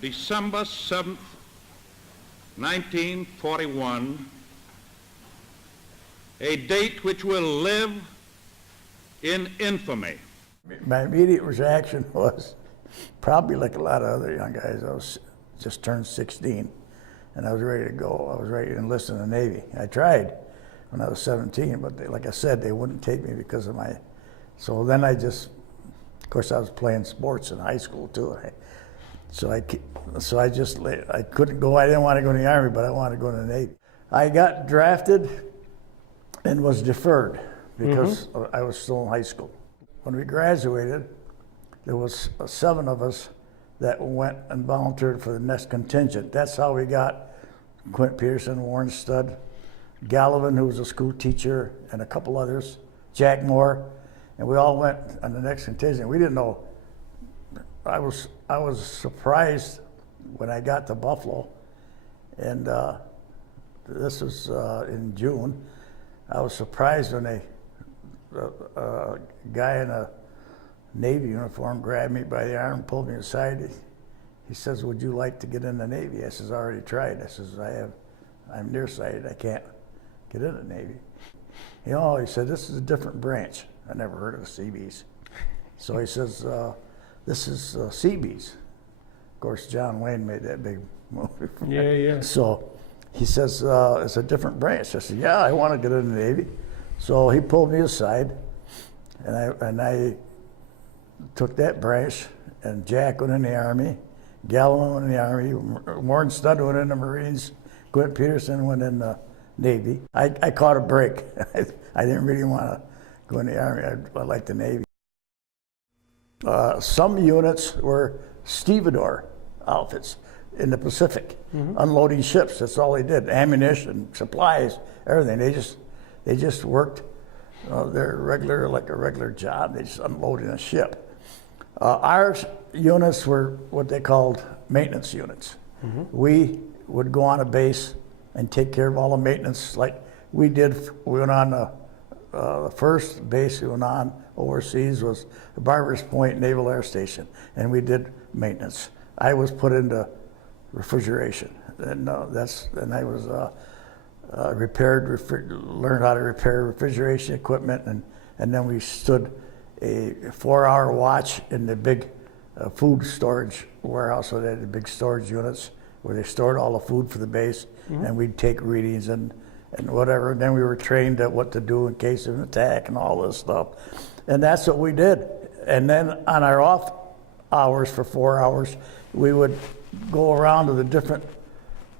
December 7th, 1941, a date which will live in infamy. My immediate reaction was probably like a lot of other young guys. I was just turned 16 and I was ready to go. I was ready to enlist in the Navy. I tried when I was 17, but like I said, they wouldn't take me because of my, so then of course I was playing sports in high school too. So I couldn't go, I didn't want to go in the Army, but I wanted to go in the Navy. I got drafted and was deferred because I was still in high school. When we graduated, there was 7 of us that went and volunteered for the next contingent. That's how we got Quint Peterson, Warren Studd, Gallivan, who was a school teacher, and a couple others, Jack Moore, and we all went on the next contingent. We didn't know. I was surprised when I got to Buffalo, and this was in June. I was surprised when a guy in a Navy uniform grabbed me by the arm, pulled me aside. He says, "Would you like to get in the Navy?" I says, "I already tried." I says, I'm nearsighted. I can't get in the Navy. He said, "This is a different branch." I never heard of the Seabees. So he says, "This is Seabees." Of course, John Wayne made that big movie. Yeah. So he says, "It's a different branch." I said, "Yeah, I want to get in the Navy." So he pulled me aside, and I took that branch, and Jack went in the Army, Gallivan went in the Army, Warren Studd went in the Marines, Quint Peterson went in the Navy. I caught a break. I didn't really want to go in the Army. I liked the Navy. Some units were stevedore outfits in the Pacific, unloading ships. That's all they did. Ammunition, supplies, everything. They just worked their regular job. They just unloaded a ship. Our units were what they called maintenance units. We would go on a base and take care of all the maintenance like we did. We went on the first base we went on overseas was Barbers Point Naval Air Station, and we did maintenance. I was put into refrigeration, and I was learned how to repair refrigeration equipment, and then we stood a 4-hour watch in the big food storage warehouse. So they had the big storage units where they stored all the food for the base, and we'd take readings and whatever. And then we were trained at what to do in case of an attack and all this stuff. And that's what we did. And then on our off hours for 4 hours, we would go around to the different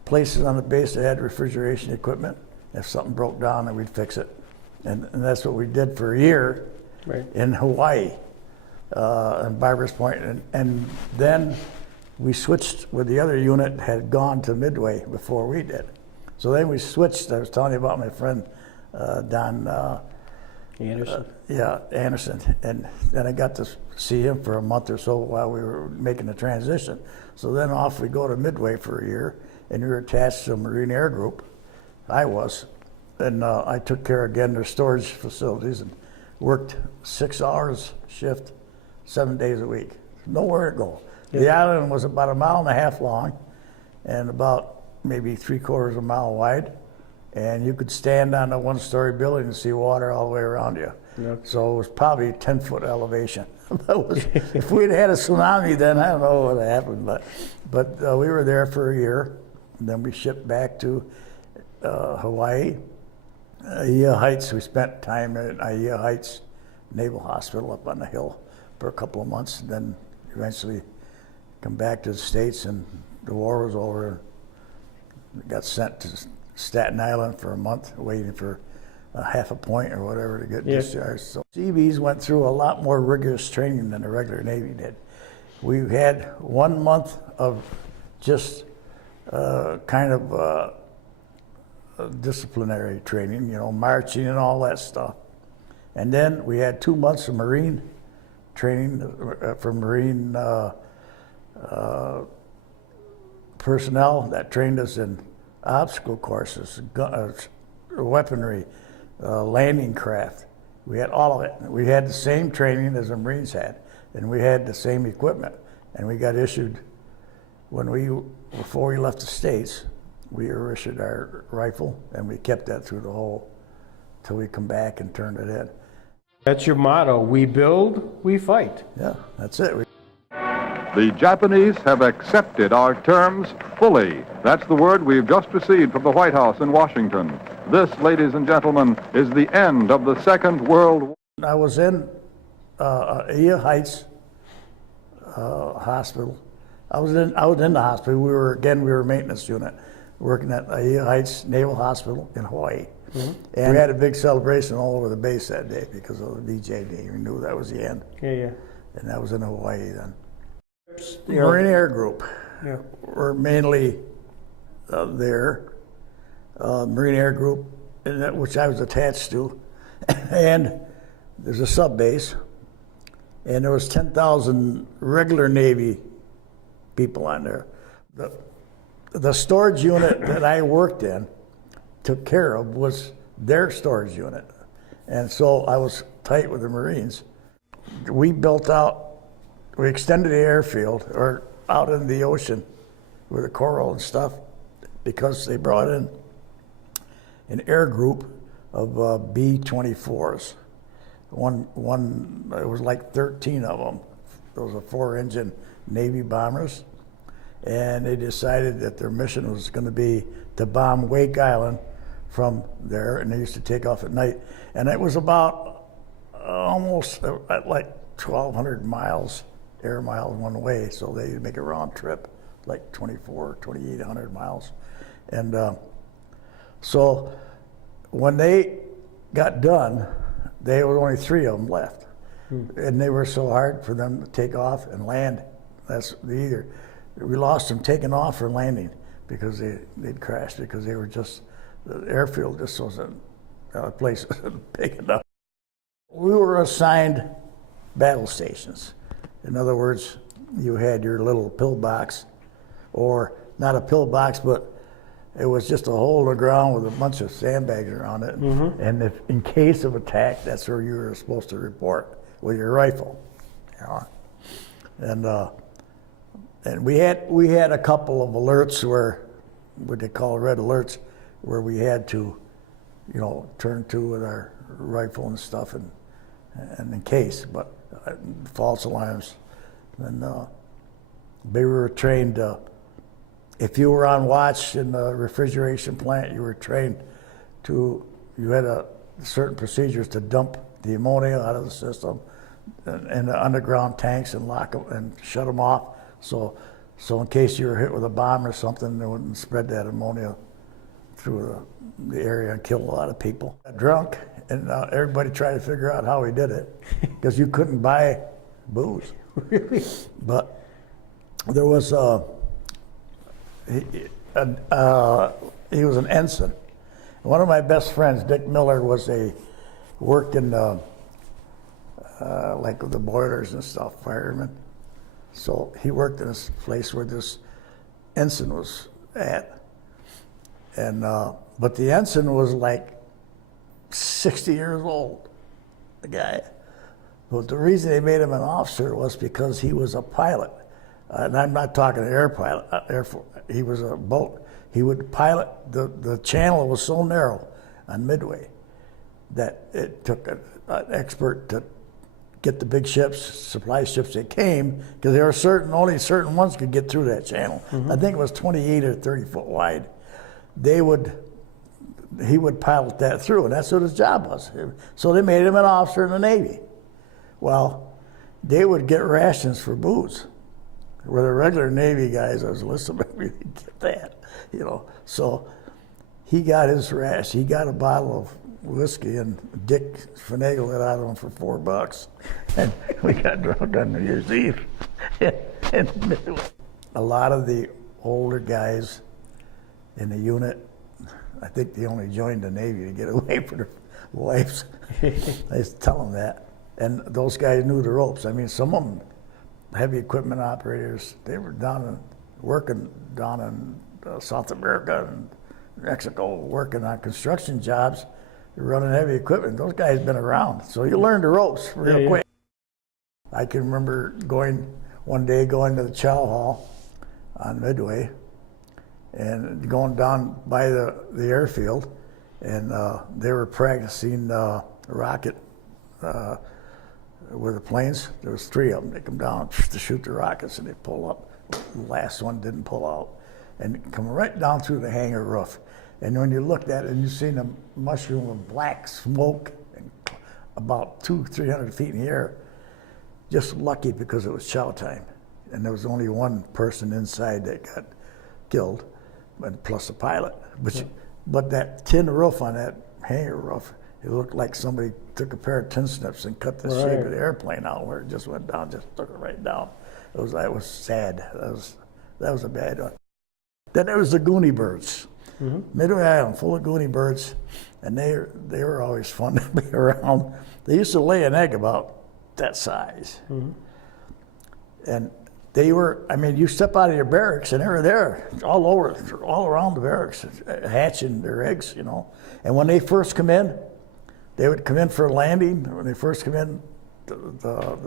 places on the base that had refrigeration equipment. If something broke down, then we'd fix it. And that's what we did for a year in Hawaii, in Barbers Point. And then we switched with the other unit had gone to Midway before we did. So then we switched. I was telling you about my friend Don Anderson. Anderson. And then I got to see him for a month or so while we were making the transition. So then off we go to Midway for a year, and we were attached to a Marine Air Group. I was. And I took care again their storage facilities and worked 6 hours shift, 7 days a week. Nowhere to go. Yeah. The island was about 1.5 miles long and about maybe 3/4 of a mile wide. And you could stand on a 1-story building and see water all the way around you. Yep. So it was probably 10-foot elevation. If we'd had a tsunami then, I don't know what would have happened. But we were there for a year. And then we shipped back to Hawaii. Aiea Heights, we spent time at Aiea Heights Naval Hospital up on the hill for a couple of months, and then eventually come back to the States, and the war was over. We got sent to Staten Island for a month, waiting for a half a point or whatever to get discharged. So Seabees went through a lot more rigorous training than the regular Navy did. We had 1 month of just disciplinary training, marching and all that stuff. And then we had 2 months of Marine training for Marine personnel that trained us in obstacle courses, weaponry, landing craft. We had all of it. We had the same training as the Marines had, and we had the same equipment. And we got issued before we left the States, we were issued our rifle, and we kept that through the whole, till we come back and turned it in. That's your motto. We build, we fight. Yeah, that's it. The Japanese have accepted our terms fully. That's the word we've just received from the White House in Washington. This, ladies and gentlemen, is the end of the Second World War. I was in Ia Heights Hospital. I was in the hospital. We were a maintenance unit working at Ia Heights Naval Hospital in Hawaii. Mm-hmm. And we had a big celebration all over the base that day because of the VJ. We knew that was the end. Yeah. And that was in Hawaii then. The Yeah. Marine Air Group Yeah. were mainly there. Marine Air Group, which I was attached to. And there's a sub base. And there was 10,000 regular Navy people on there. The storage unit that I worked in, took care of, was their storage unit. And so I was tight with the Marines. We extended the airfield, or out in the ocean with the coral and stuff, because they brought in an air group of B-24s. It was like 13 of them. Those were 4-engine Navy bombers. And they decided that their mission was going to be to bomb Wake Island from there, and they used to take off at night. And it was about almost like 1,200 miles, air miles one way, so they'd make a round trip, like 2,800 miles. And so when they got done, there were only 3 of them left. And they were so hard for them to take off and land. We lost them taking off or landing because they'd crashed, because they were just, the airfield just wasn't, a place wasn't big enough. We were assigned battle stations. In other words, you had your little pillbox, or not a pillbox, but it was just a hole in the ground with a bunch of sandbags around it. Mm-hmm. And if, in case of attack, that's where you were supposed to report with your rifle. You know? And we had a couple of alerts where, what they call red alerts, where we had to, turn to with our rifle and stuff, and in case, but false alarms. And they were trained. If you were on watch in the refrigeration plant, you were trained you had certain procedures to dump the ammonia out of the system in the underground tanks and lock them and shut them off. So in case you were hit with a bomb or something, they wouldn't spread that ammonia through the area and kill a lot of people. Got drunk, and everybody tried to figure out how he did it, because you couldn't buy booze. Really? But there was he was an ensign. One of my best friends, Dick Miller, worked in like the boilers and stuff, fireman. So he worked in this place where this ensign was at. And but the ensign was like 60 years old, the guy. But the reason they made him an officer was because he was a pilot. And I'm not talking an air pilot, he was a boat. He would pilot, the channel was so narrow on Midway that it took an expert to get the big ships, supply ships that came, because there were only certain ones could get through that channel. Mm-hmm. I think it was 28 or 30 foot wide. He would pilot that through, and that's what his job was. So they made him an officer in the Navy. Well, they would get rations for booze. Where the regular Navy guys, I was listening, we didn't get that, So he got his ration. He got a bottle of whiskey, and Dick finagled it out of him for $4. And we got drunk on New Year's Eve. A lot of the older guys in the unit, I think they only joined the Navy to get away from their wives. I used to tell them that. And those guys knew the ropes. I mean, some of them, heavy equipment operators, they were working down in South America and Mexico, working on construction jobs, running heavy equipment. Those guys been around, so you learn the ropes real quick. I can remember one day going to the chow hall on Midway, and going down by the airfield, and they were practicing rocket with the planes. There was 3 of them. They come down to shoot the rockets, and they pull up. The last one didn't pull out, and come right down through the hangar roof. And when you looked at it, and you seen the mushroom of black smoke, and about 200-300 feet in the air. Just lucky because it was chow time, and there was only one person inside that got killed, and plus the pilot. But that tin roof on that hangar roof, it looked like somebody took a pair of tin snips and cut the shape of the airplane out where it just went down, just took it right down. That was sad. That was a bad one. Then there was the Goonie birds. Midway Island, full of Goonie birds, and they were always fun to be around. They used to lay an egg about that size. And they were, I mean, you step out of your barracks and they were there all around the barracks, hatching their eggs, you know. And when they first come in, they would come in for a landing. When they first come in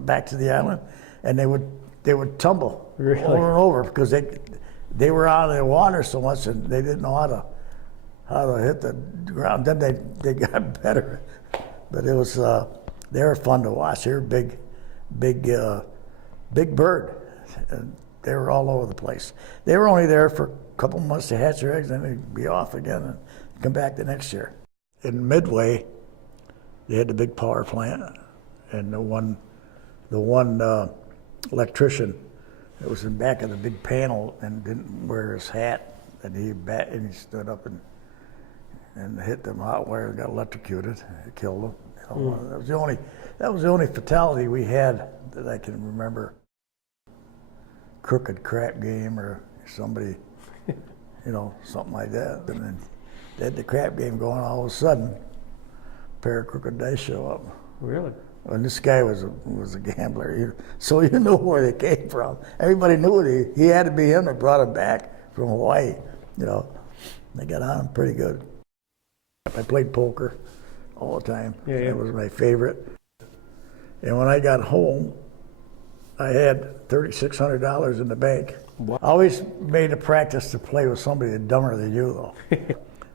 back to the island, and they would tumble over and over because they were out of the water so much and they didn't know how to hit the ground. Then they got better, but it was they were fun to watch. They were big bird. And they were all over the place. They were only there for a couple months to hatch their eggs, and then they'd be off again and come back the next year. In Midway, they had the big power plant, and the one electrician that was in back of the big panel and didn't wear his hat, and he stood up and hit them hot wire, got electrocuted, it killed them. You know, that was the only fatality we had that I can remember. Crooked crap game or somebody, you know, something like that. And then they had the crap game going, all of a sudden, a pair of crooked dice show up. Really? And this guy was a gambler, so you knew where they came from. Everybody knew it. He had to be him that brought him back from Hawaii. You know, they got on him pretty good. I played poker all the time. Yeah. It was my favorite. And when I got home, I had $3,600 in the bank. Wow. I always made a practice to play with somebody dumber than you, though.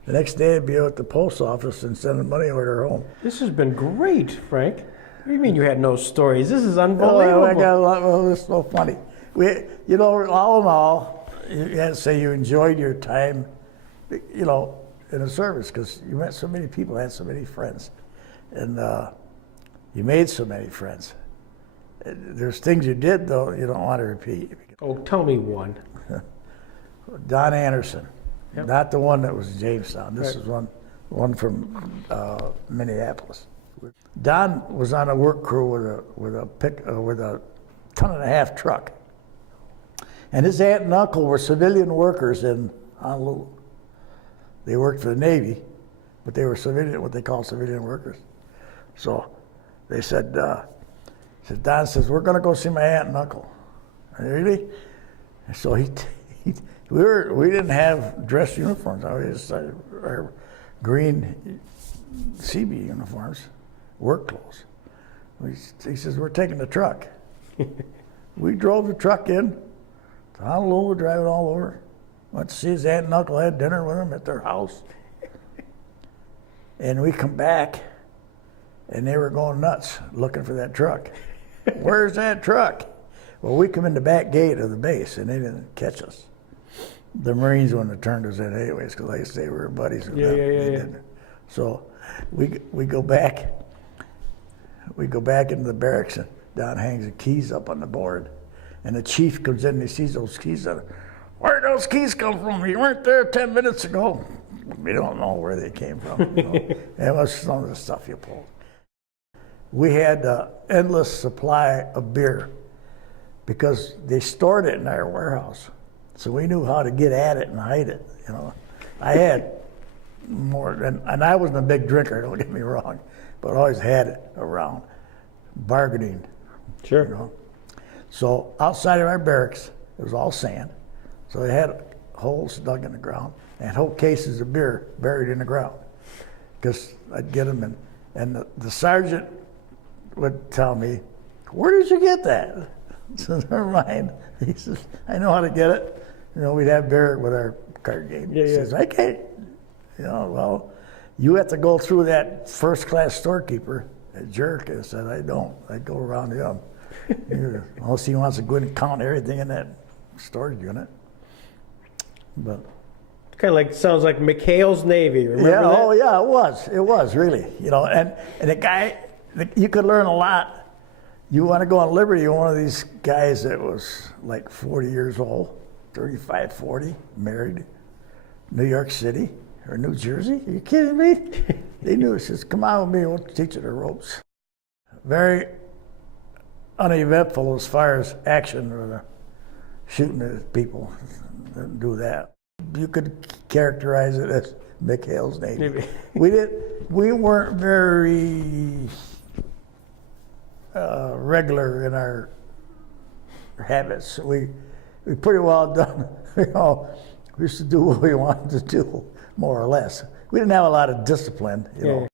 The next day, I'd be out at the post office and send a money order home. This has been great, Frank. What do you mean you had no stories? This is unbelievable. Oh, I got a lot. Well, it's so funny. You know, all in all, you had to say you enjoyed your time, you know, in the service because you met so many people, had so many friends, and you made so many friends. There's things you did, though, you don't want to repeat. Oh, tell me one. Don Anderson, Yep. not the one that was in Jamestown. This is one from Minneapolis. Don was on a work crew with a 1.5-ton truck, and his aunt and uncle were civilian workers in Honolulu. They worked for the Navy, but they were what they call civilian workers. So they said. Don says, we're going to go see my aunt and uncle. Really? So we didn't have dress uniforms. We just our green CB uniforms, work clothes. He says, we're taking the truck. We drove the truck in to Honolulu, driving all over. Went to see his aunt and uncle, had dinner with them at their house. And we come back, and they were going nuts looking for that truck. Where's that truck? Well, we come in the back gate of the base, and they didn't catch us. The Marines wouldn't have turned us in anyways, because like I say, we were buddies with them. Yeah. So we go back. We go back into the barracks, and Don hangs the keys up on the board. And the chief comes in and he sees those keys. Where'd those keys come from? You weren't there 10 minutes ago. We don't know where they came from. You know? It was some of the stuff you pulled. We had an endless supply of beer because they stored it in our warehouse. So we knew how to get at it and hide it. You know, I had more, and I wasn't a big drinker, don't get me wrong, but I always had it around, bargaining. Sure. You know? So outside of our barracks, it was all sand. So they had holes dug in the ground and whole cases of beer buried in the ground. Because I'd get them, and the sergeant would tell me, where did you get that? So never mind. He says, I know how to get it. You know, we'd have Barrett with our card game. Yeah, He yeah. says, I can't, you know, well, you have to go through that first-class storekeeper, that jerk. I said, I don't. I go around him. Unless he wants to go in and count everything in that storage unit. But Kind of like sounds like McHale's Navy. Remember yeah, that? oh yeah, it was really, you know, and the guy, you could learn a lot. You want to go on Liberty, one of these guys that was like 40 years old, 35, 40, married, New York City or New Jersey. Are you kidding me? They knew. He says, come on with me, we'll teach you the ropes. Very uneventful as far as action or the shooting at people. Didn't do that. You could characterize it as McHale's Navy. We weren't very regular in our habits. We pretty well done. You know, we used to do what we wanted to do, more or less. We didn't have a lot of discipline. You know.